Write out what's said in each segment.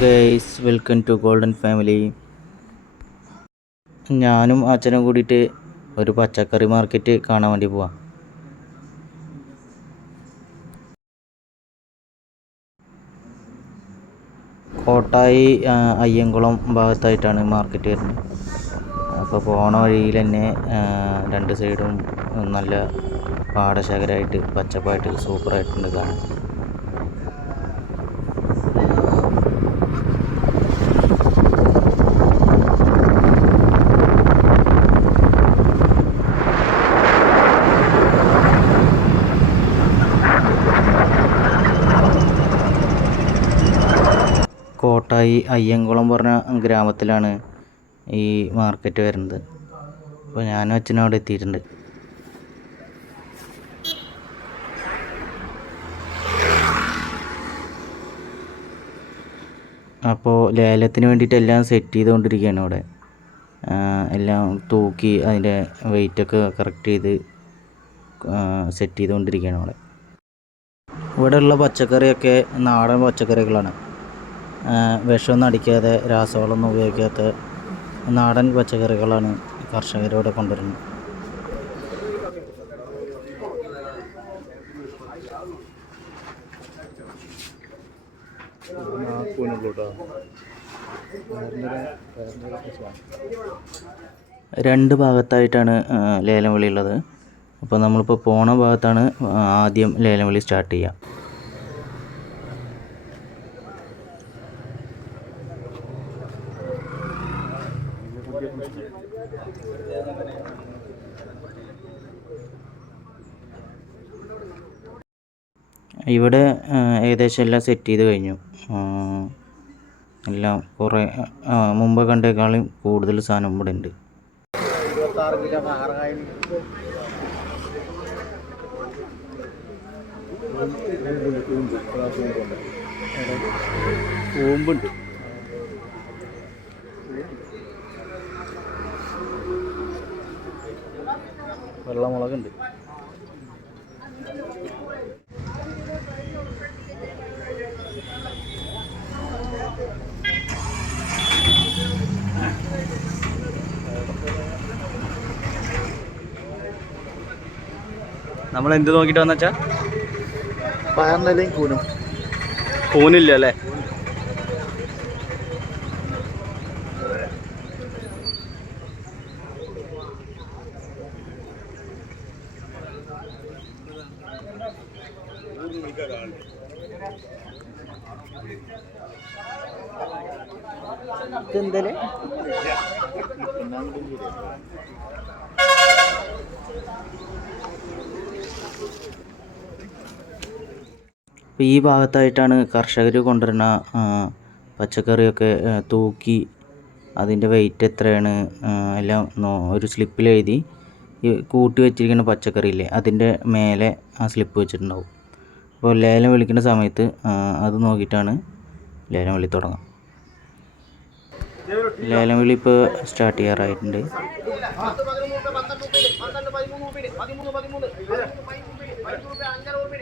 Guys welcome to golden family ഞാനും അച്ഛനും കൂടിയിട്ട് ഒരു പച്ചക്കറി മാർക്കറ്റ് കാണാൻ വേണ്ടി പോവാം. കോട്ടായി അയ്യങ്കുളം ഭാഗത്തായിട്ടാണ് മാർക്കറ്റ് വരുന്നത്. അപ്പോൾ പോണ വഴിയിൽ തന്നെ രണ്ട് സൈഡും നല്ല പാടശേഖരമായിട്ട് പച്ചപ്പായിട്ട് സൂപ്പറായിട്ടുണ്ട് കാണാൻ. കോട്ടായി അയ്യങ്കുളം പറഞ്ഞ ഗ്രാമത്തിലാണ് ഈ മാർക്കറ്റ് വരുന്നത്. അപ്പോൾ ഞാനും അച്ഛനും അവിടെ എത്തിയിട്ടുണ്ട്. അപ്പോൾ ലേലത്തിന് വേണ്ടിയിട്ട് എല്ലാം സെറ്റ് ചെയ്തുകൊണ്ടിരിക്കുകയാണ് അവിടെ. എല്ലാം തൂക്കി അതിന്റെ വെയിറ്റൊക്കെ കറക്റ്റ് ചെയ്ത് സെറ്റ് ചെയ്തുകൊണ്ടിരിക്കുകയാണ് അവിടെ. ഇവിടെയുള്ള പച്ചക്കറിയൊക്കെ നാടൻ പച്ചക്കറികളാണ്. വിഷമൊന്നും അടിക്കാതെ രാസവളമൊന്നും ഉപയോഗിക്കാത്ത നാടൻ പച്ചക്കറികളാണ് കർഷകരോടെ കൊണ്ടുവരുന്നത്. രണ്ട് ഭാഗത്തായിട്ടാണ് ലേലം വിളി ഉള്ളത്. അപ്പോൾ നമ്മളിപ്പോൾ പോണ ഭാഗത്താണ് ആദ്യം ലേലം വിളി സ്റ്റാർട്ട് ചെയ്യുക ഇവിടെ ഏകദേശം എല്ലാം സെറ്റ് ചെയ്ത് കഴിഞ്ഞു. എല്ലാം കുറേ മുമ്പ് കണ്ടേക്കാളും കൂടുതൽ സാധനം ഇവിടെ ഉണ്ട്. വെള്ളമുളകുണ്ട്. നമ്മൾ എന്ത് നോക്കിട്ട് വന്നച്ചാ? പയറിന്റെലയും കൂനും കൂനില്ല അല്ലേ ഇതെന്തല്ലേ ഇപ്പോൾ ഈ ഭാഗത്തായിട്ടാണ് കർഷകർ കൊണ്ടുവരുന്ന പച്ചക്കറിയൊക്കെ തൂക്കി അതിന്റെ വെയിറ്റ് എത്രയാണ് എല്ലാം ഒരു സ്ലിപ്പിൽ എഴുതി ഈ കൂട്ടി വെച്ചിരിക്കുന്ന പച്ചക്കറി ഇല്ലേ അതിന്റെ മേലെ ആ സ്ലിപ്പ് വെച്ചിട്ടുണ്ടാവും. അപ്പോൾ ലേലം വിളിക്കുന്ന സമയത്ത് അത് നോക്കിയിട്ടാണ് ലേലം വിളി തുടങ്ങുക ലേലം വിളി ഇപ്പോൾ സ്റ്റാർട്ട് ചെയ്യാറായിട്ടുണ്ട്.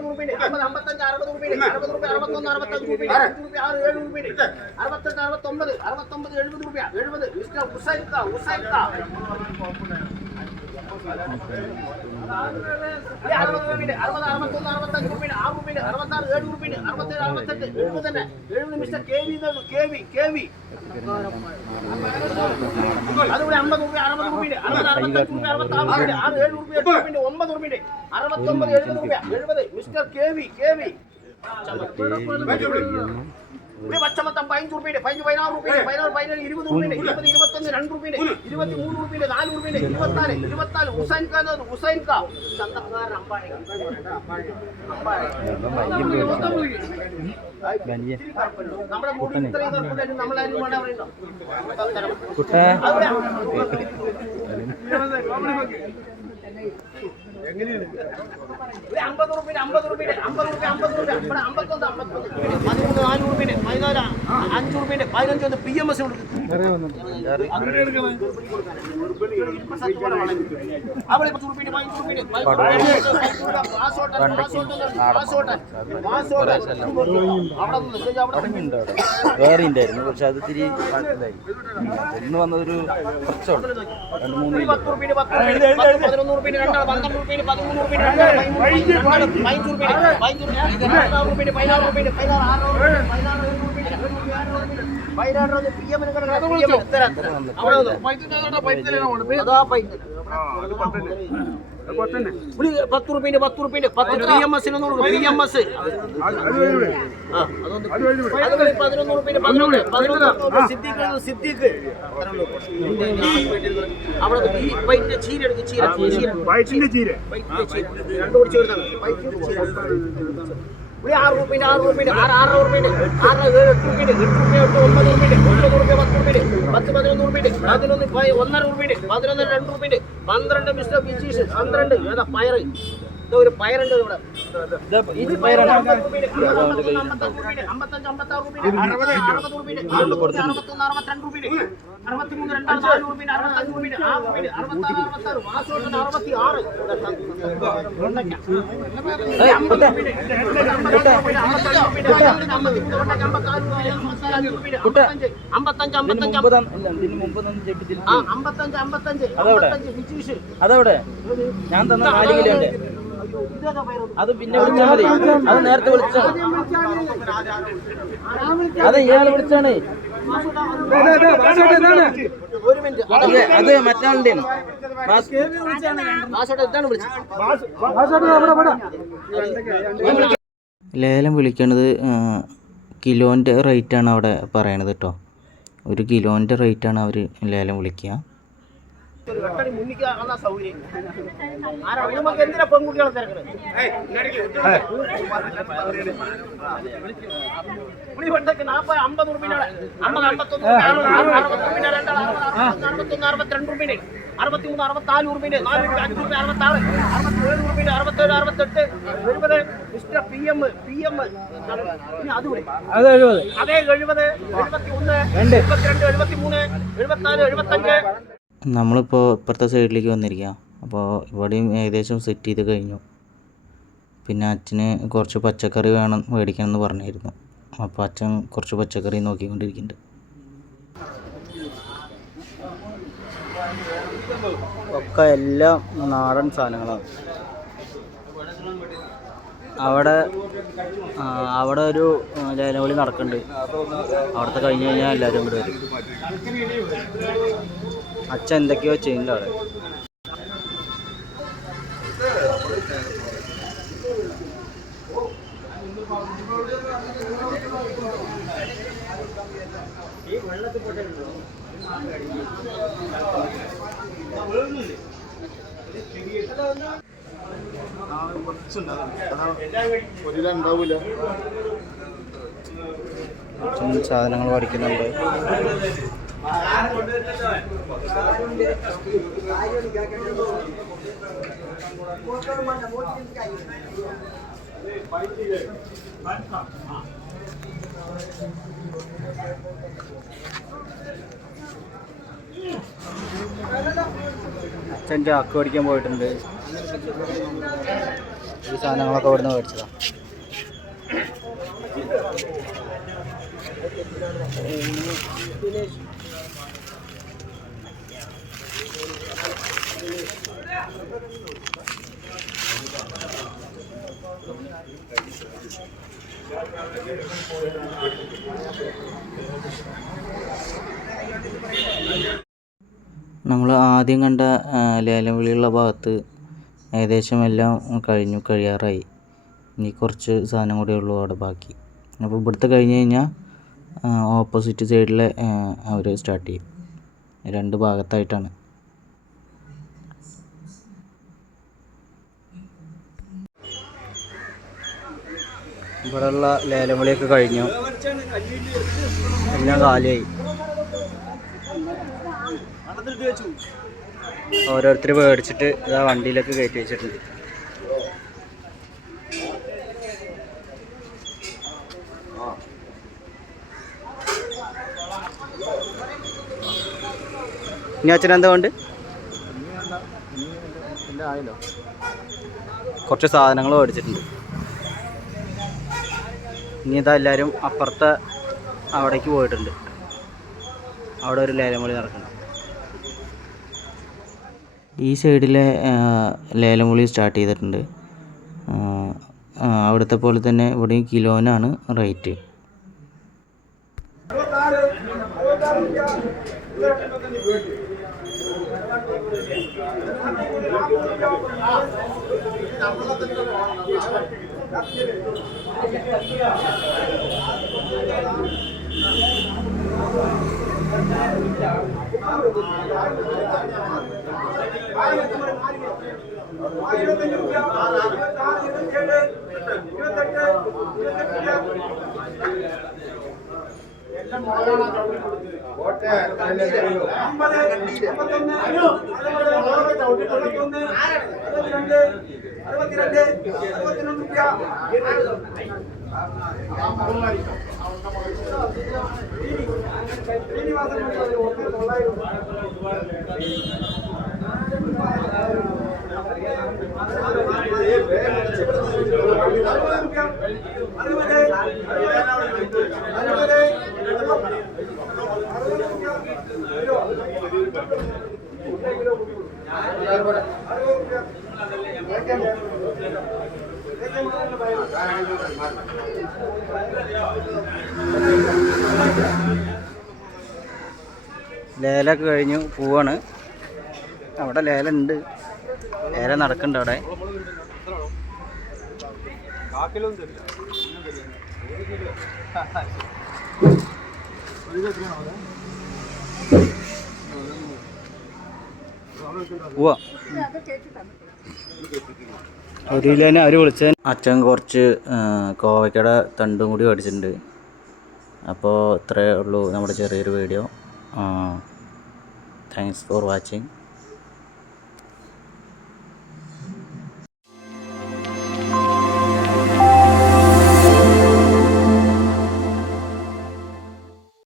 രൂപയുടെ അമ്പത് അമ്പത്തഞ്ച് അറുപത് രൂപയുടെ അറുപത് രൂപ അറുപത്തൊന്ന് അറുപത്തഞ്ച് രൂപയുടെ അഞ്ച് രൂപ ആറ് ഏഴ് രൂപയുടെ അറുപത്തെട്ട് അറുപത്തൊമ്പത് അറുപത്തൊമ്പത് എഴുപത് രൂപ എഴുപത് മിസ്റ്റർ ഉസൈത്ത ഉസൈത്ത അറുപത് രൂപയുടെ അറുപത് അറുപത്തൊന്ന് അറുപത്തഞ്ച് രൂപയുടെ ആറ് രൂപയുടെ അറുപത്താറ് ഏഴ് രൂപയുടെ അറുപത്തേഴ് അറുപത്തെട്ട് എഴുപത് തന്നെ എഴുപത് mister K V K V K V അതുപോലെ അമ്പത് രൂപ അറുപത് രൂപയുടെ അറുപത് അറുപത്തഞ്ച് രൂപ അറുപത്താറ് രൂപയുടെ ആറ് ഏഴ് രൂപ എട്ട് രൂപയുടെ ഒമ്പത് രൂപയുടെ അറുപത്തൊമ്പത് എഴുപത് ഒരു പച്ചമത്തം പതിനഞ്ച് റുപ്യയുടെ പതിനഞ്ച് പതിനാറ് റുപ്യയുടെ പതിനാറ് പതിനേഴ് ഇരുപത് റുപ്യയുടെ ഇരുപത് ഇരുപത്തൊന്ന് രണ്ട് റുപ്യയുടെ ഇരുപത്തി മൂന്ന് റുപ്യയുടെ നാല് റുപ്യയുടെ ഇരുപത്തിനാല് ഇരുപത്തിനാല് ഹുസൈൻ ഖാൻ. ഹുസൈൻ ഖാൻ. ചന്തക്കാരൻ അമ്പാടി. നമ്മുടെ മുടി ഇത്രയും നമ്മളാരും വേണ്ട കുട്ടാ. ഒരു അമ്പത് റുപ്യ അമ്പത് റുപ്യ അമ്പത് റുപ്യ അമ്പത് റുപ്യ അമ്പത്തൊന്ന് അമ്പത്തൊന്ന്. നാല് റുപ്യ പതിനാല് അഞ്ച് റുപ്യ പതിനഞ്ച് ഒന്ന് പി എം എസ് അവിടെ പത്ത് റുപ്യ പതിനഞ്ച് റുപ്യ അവിടെ നിന്ന് അവിടെ ഉണ്ട് അവിടെ. വേറെ ഉണ്ടായിരുന്നു പക്ഷെ അത് ഇത്തിരി ഇന്ന് വന്നതൊരു കുറച്ചുണ്ട്. രണ്ട് മൂന്ന് പത്ത് റുപ്യ പത്ത് റുപ്യ പത്ത് പതിനൊന്ന് റുപ്യ രണ്ടാൾ പന്ത്രണ്ട് റുപ്യ പതിമൂന്ന് റുപ്യ രണ്ടാൾ പതിനഞ്ച് റുപ്യ പതിനഞ്ച് റുപ്യ പതിനാറ് റുപ്യ പതിനാറ് ആറ് പത്ത് റുപ്യന്റെ പത്ത് റുപ്യന്റെ പത്ത് P M S P M S പതിനൊന്ന് റുപ്യന്റെ പതിനൊന്ന് പതിനൊന്ന് സിദ്ദീഖ് സിദ്ദീഖ് അവിടെ ഈ വൈറ്റിന്റെ ചീര എടുക്കും ചീര ചീര വയറ്റിന്റെ ചീര വൈറ്റിന്റെ ചീര രണ്ടു കൂടി ചേർത്താണ് വൈറ്റിന്റെ ചീര ഒരു ആറ് റുപ്യന്റെ ആറ് റുപ്യന്റെ ആറ് ആറ് റുപ്യന്റെ ആറ് ഏഴ് എട്ട് റുപ്യന്റെ എട്ട് പന്ത്രണ്ട് മിസ്റ്റർ ബിജീഷ് പന്ത്രണ്ട് ഏതാ പയറ്. ഒരു പയറുണ്ട് ഇവിടെ. ഇത് പയറാണ്. അമ്പത്തഞ്ച് അറുപത് അറുപത് അറുപത്തൊന്ന് അറുപത്തിരണ്ട് അറുപത്തിമൂന്ന് അറുപത്തഞ്ച് അറുപത്തി ആറ് അമ്പത്തഞ്ച് അമ്പത്തഞ്ച് അതെവിടെ? അമ്പത്തഞ്ച് ഞാൻ തന്ന നാല് കിലോ ഉണ്ട്. അത് പിന്നെ വിളിച്ചാൽ മതി. അത് നേരത്തെ വിളിച്ചാണ് അത് ഇയാൾ വിളിച്ചാണ്. ഒരു മിനിറ്റ്. അത് മറ്റാളുടെ ലേലം വിളിക്കണത് കിലോന്റെ റേറ്റാണ് അവിടെ പറയണത് കേട്ടോ ഒരു കിലോന്റെ റേറ്റാണ് അവർ ലേലം വിളിക്കുക. ഒരു വെട്ടടി മുന്നിക്ക് കാണാൻ സൗകര്യം. ആരാ? നമുക്ക് എന്തിനാ പെൺകുട്ടികളെ തിരക്കണത് പുളി വെണ്ടയ്ക്ക് നാൽപ്പത് അമ്പത് റുപ്യനാണ് അമ്പത് അമ്പത്തൊന്ന് അറുപത് റുപ്യ രണ്ടാൾ അറുപത്തൊന്ന് അറുപത്തിരണ്ട് റുപ്യന് അറുപത്തിമൂന്ന് അറുപത്തിനാല് റുപ്യന് നാല് റുപ്യ അഞ്ച് റുപ്യ അറുപത്താറ് അറുപത്തേഴ് റുപ്യന് അറുപത്തേഴ് അറുപത്തെട്ട്. എഴുപത് mister P M P M അതുകൂടി. അതേ എഴുപത്. എഴുപത്തി ഒന്ന് എഴുപത്തിരണ്ട് എഴുപത്തി മൂന്ന് എഴുപത്തിനാല് എഴുപത്തഞ്ച്. നമ്മളിപ്പോൾ ഇപ്പുറത്തെ സൈഡിലേക്ക് വന്നിരിക്കുക അപ്പോൾ ഇവിടെയും ഏകദേശം സെറ്റ് ചെയ്ത് കഴിഞ്ഞു. പിന്നെ അച്ഛന് കുറച്ച് പച്ചക്കറി വേണം മേടിക്കണം എന്ന് പറഞ്ഞിരുന്നു. അപ്പോൾ അച്ഛൻ കുറച്ച് പച്ചക്കറി നോക്കിക്കൊണ്ടിരിക്കുന്നുണ്ട്. ഒക്കെ എല്ലാം നാടൻ സാധനങ്ങളാണ്. അവിടെ അവിടെ ഒരു ലേലവിളി നടക്കുന്നുണ്ട്. അവിടുത്തെ കഴിഞ്ഞ് കഴിഞ്ഞാൽ എല്ലാവരും കൂടെ വരും. അച്ഛൻ എന്തൊക്കെയോ ചെയ്യുന്നുണ്ട് അവിടെ. അച്ഛൻ സാധനങ്ങൾ പഠിക്കുന്നുണ്ട്. അച്ഛൻ ചാക്ക് പഠിക്കാൻ പോയിട്ടുണ്ട്. ഈ സാധനങ്ങളൊക്കെ ഇവിടുന്ന് മേടിച്ചതാണ് നമ്മൾ ആദ്യം കണ്ട ലേലം വിളിയുള്ള ഭാഗത്ത് ഏകദേശം എല്ലാം കഴിഞ്ഞു കഴിയാറായി. ഇനി കുറച്ച് സാധനം കൂടെ ഉള്ളൂ അവിടെ ബാക്കി. അപ്പോൾ ഇവിടുത്തെ കഴിഞ്ഞ് കഴിഞ്ഞാൽ ഓപ്പോസിറ്റ് സൈഡിൽ അവർ സ്റ്റാർട്ട് ചെയ്യും. രണ്ട് ഭാഗത്തായിട്ടാണ്. ഇവിടെയുള്ള ലേലവിളിയൊക്കെ കഴിഞ്ഞു. എല്ലാം കാലിയായി. ഓരോരുത്തർ മേടിച്ചിട്ട് ഇതാ വണ്ടിയിലൊക്കെ കയറ്റി വെച്ചിട്ടുണ്ട്. ഇനി അച്ഛൻ എന്താ കൊണ്ട് കുറച്ച് സാധനങ്ങൾ മേടിച്ചിട്ടുണ്ട്. ഇനി ഇതാ എല്ലാവരും അപ്പുറത്തെ അവിടേക്ക് പോയിട്ടുണ്ട്. അവിടെ ഒരു ലേലം നടക്കുന്നുണ്ട്. ഈ സൈഡിലെ ലേലം വിളി സ്റ്റാർട്ട് ചെയ്തിട്ടുണ്ട്. അവിടുത്തെ പോലെ തന്നെ ഇവിടെയും കിലോനാണ് റേറ്റ്. இருபத்தஞ்சு ரூபாய் இருபத்தி ஆறு இருபத்தி ஏழு இருபத்தெட்டு இருபத்தெட்டு അറുപത്തിരണ്ട് അറുപത്തിരണ്ട് രൂപ ശ്രീനിവാസൻ തൊള്ളായിരം ലേലമൊക്കെ കഴിഞ്ഞു പോവാണ്. അവിടെ ലേലുണ്ട്. ലേലം നടക്കുന്നുണ്ട് അവിടെ. പോവാ ഒരു കിലോനെ അവർ വിളിച്ച? അച്ഛൻ കുറച്ച് കോവയ്ക്കട തണ്ടും കൂടി മേടിച്ചിട്ടുണ്ട് അപ്പോൾ ഇത്രയേ ഉള്ളൂ നമ്മുടെ ചെറിയൊരു വീഡിയോ. Thanks for watching